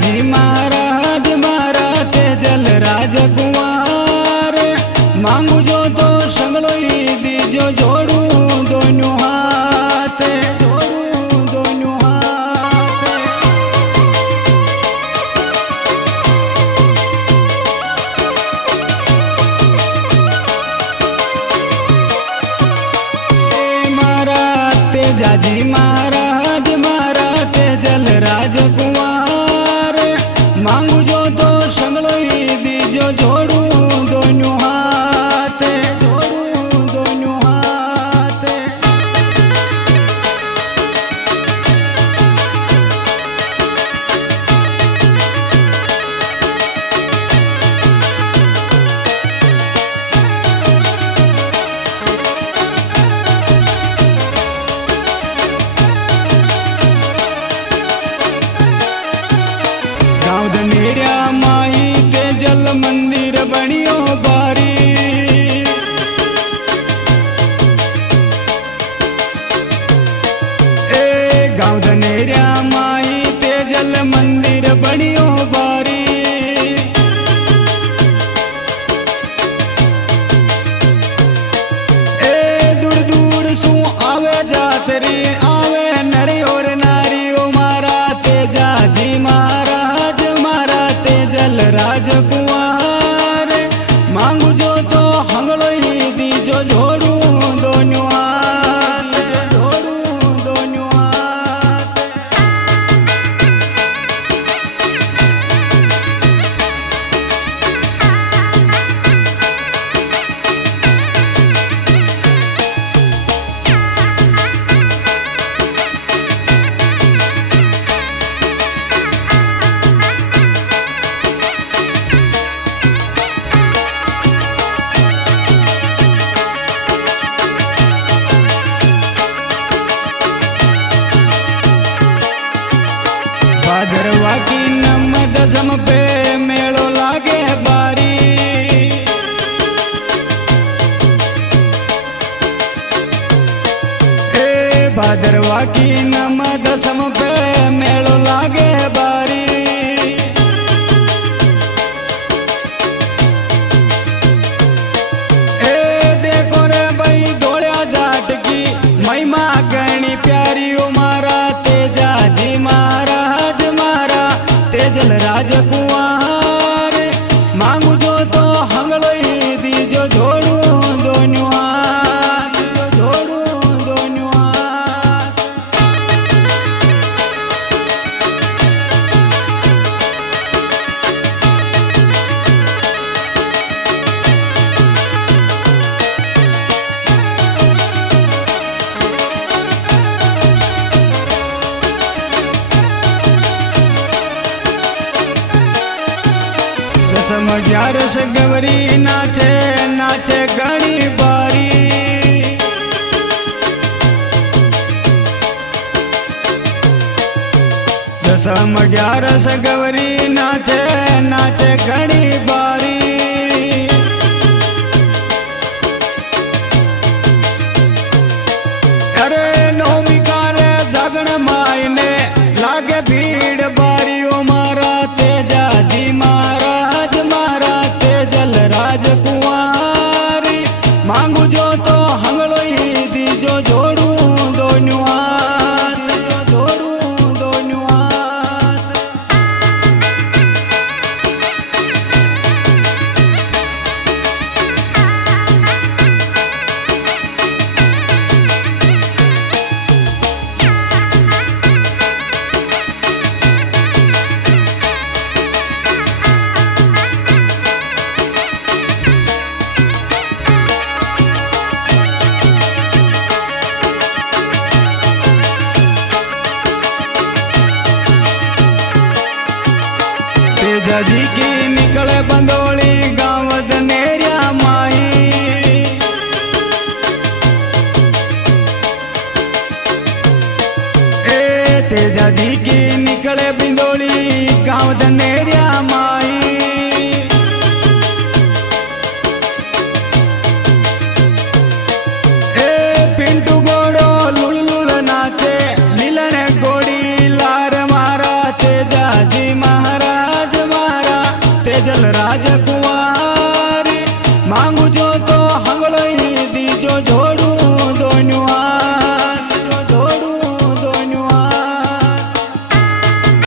तेजाजी महाराज मारा तेजल राजकुमार मांगू जो तो संगलो दीजो जोड़ू दोनों हाथ जोड़ू दोनों हाथ। मारा तेजाजी महाराज मारा तेजल राजकुमार मांगू जो तो संगलो दीजो जोड़ू दोनों हाथ जोड़ू दोनों हाथ। गाँव धनेरिया माई तेजल मंदिर बनियो बारी ए गाँव धनेरिया माई तेजल मंदिर बनियो बारी। ए दूर दूर सु आवे जातरी आवे नरी और नारी ओ मारा तेजाजी महाराज मारा तेजल राजकुमार मांगू जो तो हंगलो दीजो जोड़ू दोनों हाथ जोड़ू दोनों हाथ। भादरवा की नम दसम पे मेलो लागे बारी ए भादरवा की नम दसम पे मेलो लागे बारी। ए देखो रे भाई धोलिया जाट की महिमा गणी प्यारी ओ मारा तेजाजी महाराज मारा तेजल राजकुमार मांगू जो तो हंगलो दीजो जोड़ू दोनों हाथ जोड़ू दोनों हाथ। दसम ग्यारस गवरी नाचे नाचे घनी बारी दसम ग्यारस गवरी नाचे नाचे घनी बारी। अरे नौमी कारे जागण माई ने लागे भीड़ बारी ओ मारा तेजाजी महाराज मारा तेजल राजकुमार मांगू जो तो हंगलो दीजो जोड़ू दोनों हाथ जोड़ू दोनों हाथ। तेजाजी की निकले बंदोली गाँव धनेरिया माई ए तेजाजी की निकले बिंदोली गाँव धनेरिया माई। ए पिंटू गोड़ो लुल लुल नाचे लीलन गोड़ी लार मारा तेजाजी महाराज राज